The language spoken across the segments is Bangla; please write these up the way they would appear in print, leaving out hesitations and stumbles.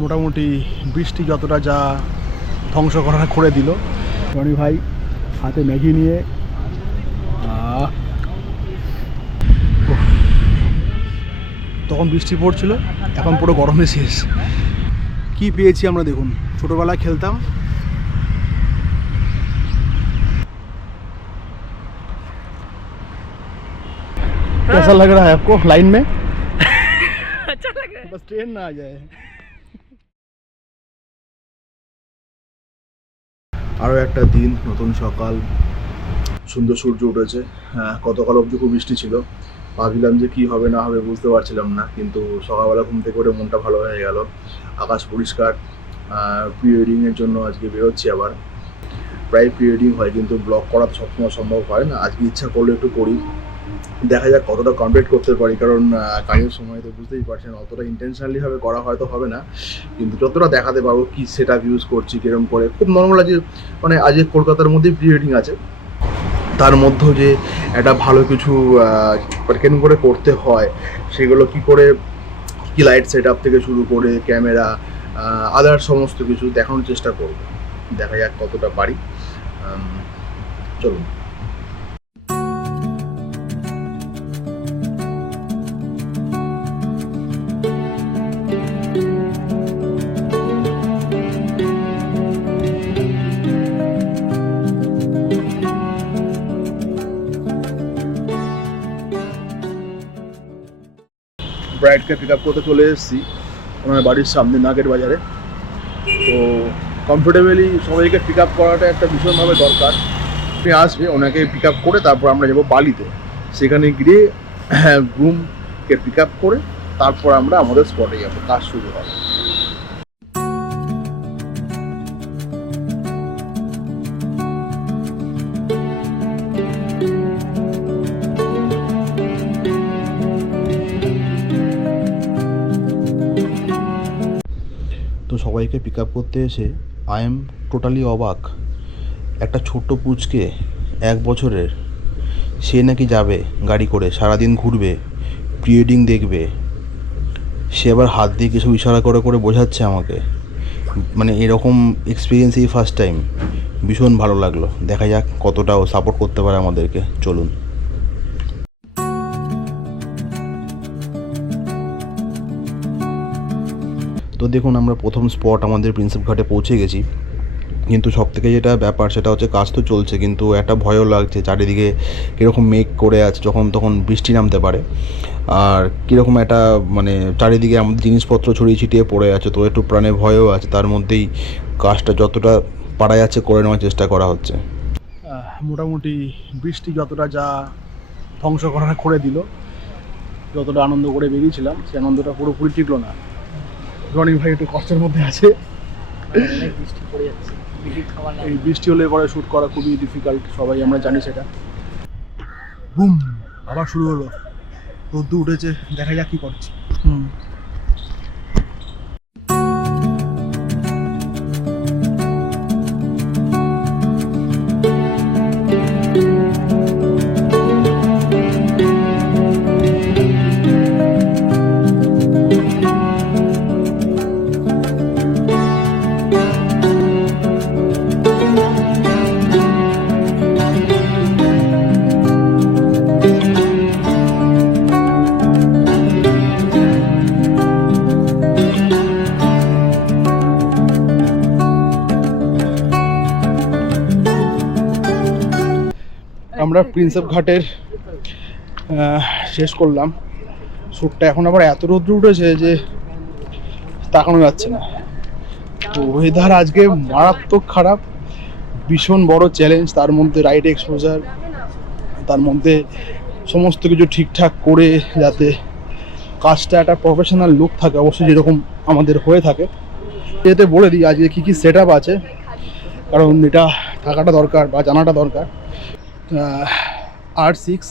মোটামুটি বৃষ্টি যতটা যা ধ্বংস করা করে দিল। রনি ভাই হাতে ম্যাগি নিয়ে তখন বৃষ্টি পড়ছিল, এখন পুরো গরমে শেষ। কি পেয়েছি আমরা দেখুন। ছোটোবেলায় খেলতাম, कैसा लग रहा है आपको लाइन में? अच्छा लग रहा है, बस ट्रेन ना आ जाए। আরও একটা দিন, নতুন সকাল, সুন্দর সূর্য উঠেছে। গতকাল অবধি খুব বৃষ্টি ছিল, ভাবছিলাম যে কী হবে না হবে বুঝতে পারছিলাম না, কিন্তু সকালবেলা ঘুম থেকে করে মনটা ভালো হয়ে গেল। আকাশ পরিষ্কার। প্রি ওয়েডিংয়ের জন্য আজকে বেরোচ্ছি আবার। প্রায় প্রি ওয়েডিং হয়, কিন্তু ব্লগ করা সবসময় সম্ভব হয় না। আজকে ইচ্ছা করলে একটু করি, দেখা যাক কতটা কমপ্লিট করতে পারি। কারণ কাজের সময় তো বুঝতেই পারছেন, অতটা ইন্টেনশনালিভাবে করা হয়তো হবে না, কিন্তু যতটা দেখাতে পারবো কী সেট আপ ইউজ করছি, কীরকম করে। খুব নর্মাল আছে, মানে আজকে কলকাতার মধ্যেই প্রি ওয়েডিং আছে, তার মধ্যেও যে একটা ভালো কিছু কেন করে করতে হয়, সেগুলো কি করে, কি লাইট সেট আপ থেকে শুরু করে ক্যামেরা আদার সমস্ত কিছু দেখানোর চেষ্টা করব। দেখা যাক কতটা পারি। চলুন। ব্রাইডকে পিক আপ করতে চলে এসেছি ওনার বাড়ির সামনে নাগের বাজারে। তো কমফোর্টেবলি সবাইকে পিক আপ করাটা একটা ভীষণভাবে দরকার। আপনি আসবে, ওনাকে পিক আপ করে তারপর আমরা যাবো বালিতে। সেখানে গিয়ে গ্রুমকে পিক আপ করে তারপর আমরা আমাদের স্পটে যাবো, কাজ শুরু হবে। তো সবাইকে পিক আপ করতে এসে আই এম টোটালি অবাক। একটা ছোট্ট পুচকে 1 বছরের, সে নাকি যাবে গাড়ি করে, সারাদিন ঘুরবে, প্রি ওয়েডিং দেখবে। সে আবার হাত দিয়ে কিছু ইশারা করে করে বোঝাচ্ছে আমাকে। মানে এরকম এক্সপিরিয়েন্স এই ফার্স্ট টাইম। ভীষণ ভালো লাগলো। দেখা যাক কতটা ও সাপোর্ট করতে পারে আমাদেরকে। চলুন। তো দেখুন, আমরা প্রথম স্পট আমাদের প্রিন্সেপ ঘাটে পৌঁছে গেছি। কিন্তু সব থেকে যেটা ব্যাপার সেটা হচ্ছে কাজ তো চলছে, কিন্তু একটা ভয়ও লাগছে। চারিদিকে কীরকম মেঘ করে আছে, যখন তখন বৃষ্টি নামতে পারে। আর কীরকম একটা মানে চারিদিকে আমাদের জিনিসপত্র ছড়িয়ে ছিটিয়ে পড়ে আছে, তো একটু প্রাণে ভয়ও আছে। তার মধ্যেই কাজটা যতটা পারা যাচ্ছে করে নেওয়ার চেষ্টা করা হচ্ছে। মোটামুটি বৃষ্টি যতটা যা ধ্বংস করা করে দিল, যতটা আনন্দ করে বেরিয়েছিলাম সে আনন্দটা পুরোপুরি টিকলো না। রনি ভাই একটু কষ্টের মধ্যে আছে। বৃষ্টি পড়ে যাচ্ছে, এই বৃষ্টি হলে পরে শ্যুট করা খুবই ডিফিকাল্ট, সবাই আমরা জানি সেটা। বুম, আবার শুরু হলো, রোদ্দু উঠেছে, দেখা যাক কি করছে। আমরা প্রিন্সেপ ঘাটের শেষ করলাম শ্যুটটা। এখন আবার এত রোদ্র উঠেছে যে তাকানো যাচ্ছে না। তো ওয়েদার আজকে মারাত্মক খারাপ, ভীষণ বড় চ্যালেঞ্জ। তার মধ্যে রাইড এক্সপোজার, তার মধ্যে সমস্ত কিছু ঠিকঠাক করে যাতে কাজটা একটা প্রফেশনাল লুক থাকে, অবশ্যই যেরকম আমাদের হয়ে থাকে। এতে বলে দিই আজকে কী কী সেট আপ আছে, কারণ এটা থাকাটা দরকার বা জানাটা দরকার। R6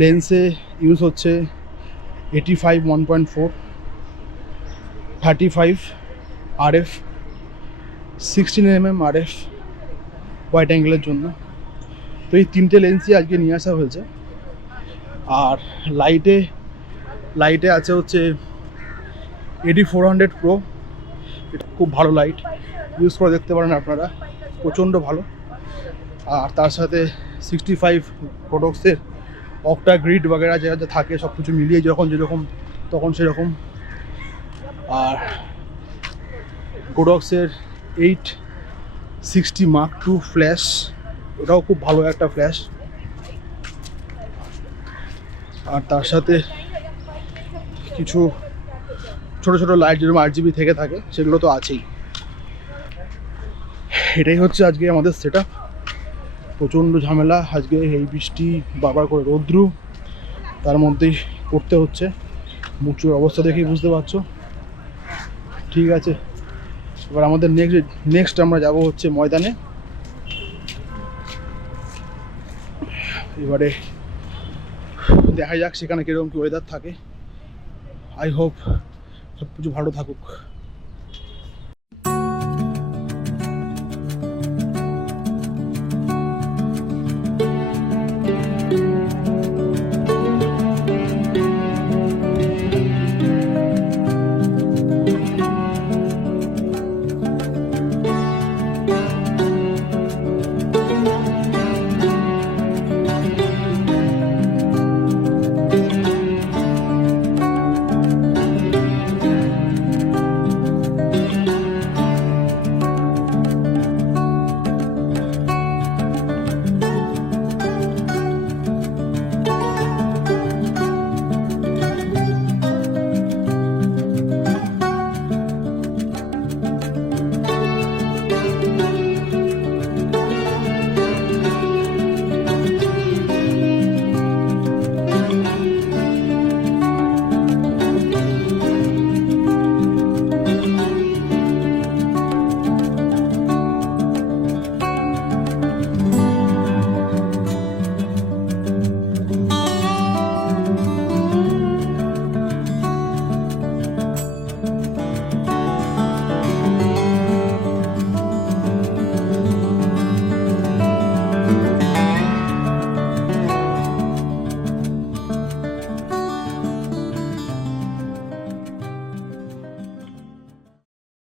লেন্সে ইউজ হচ্ছে 85 1.4, 35 RF, 16mm RF হোয়াইট অ্যাঙ্গেলের জন্য। তো এই 3টে লেন্সই আজকে নিয়ে আসা হয়েছে। আর লাইটে আছে হচ্ছে AD400 Pro, এটা খুব ভালো লাইট, ইউজ করে দেখতে পারেন আপনারা, প্রচণ্ড ভালো। আর তার সাথে 65 প্রোডক্টসের অক্টা গ্রিড বাগেরা যা যা থাকে সব কিছু মিলিয়ে যখন যেরকম তখন সেরকম। আর গোডক্সের 860 Mark II ফ্ল্যাশ, ওটাও খুব ভালো একটা ফ্ল্যাশ। আর তার সাথে কিছু ছোট ছোট লাইট যেরকম RGB থেকে থাকে সেগুলো তো আছেই। এটাই হচ্ছে আজকে আমাদের সেট আপ। প্রচণ্ড ঝামেলা আজকে, এই বৃষ্টি, বাবার করে রৌদ্রু, তার মধ্যেই করতে হচ্ছে। মুচুর অবস্থা দেখেই বুঝতে পারছো। ঠিক আছে, এবার আমাদের নেক্সট আমরা যাব হচ্ছে ময়দানে। এবারে দেখা যাক সেখানে কীরকম কী ওয়েদার থাকে। আই হোপ সব কিছু ভালো থাকুক।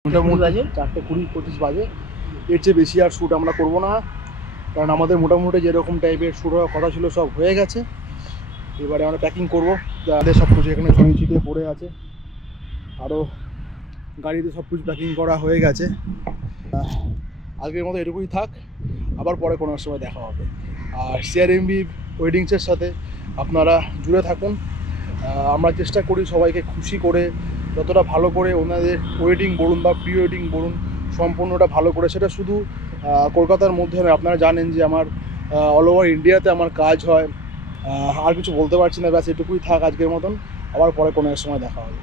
মোটামুটি 4:20-25 বাজে। এর চেয়ে বেশি আর শ্যুট আমরা করবো না, কারণ আমাদের মোটামুটি যেরকম টাইপের শ্যুট হওয়ার কথা ছিল সব হয়ে গেছে। এবারে আমরা প্যাকিং করবো, যাদের সব কিছু এখানে ছড়িয়ে ছিটিয়ে পড়ে আছে। আরও গাড়িতে সব কিছু প্যাকিং করা হয়ে গেছে। আজকের মতো এটুকুই থাক, আবার পরে কোনো সময় দেখা হবে। আর CRMB ওয়েডিংসের সাথে আপনারা জুড়ে থাকুন। আমরা চেষ্টা করি সবাইকে খুশি করে, যতটা ভালো করে ওনাদের ওয়েডিং বলুন বা প্রি ওয়েডিং বলুন, সম্পূর্ণটা ভালো করে। সেটা শুধু কলকাতার মধ্যে নয়, আপনারা জানেন যে আমার অল ওভার ইন্ডিয়াতে আমার কাজ হয়। আর কিছু বলতে পারছি না, ব্যাস এটুকুই থাক আজকের মতন, আবার পরে কোনো এক সময় দেখা হবে।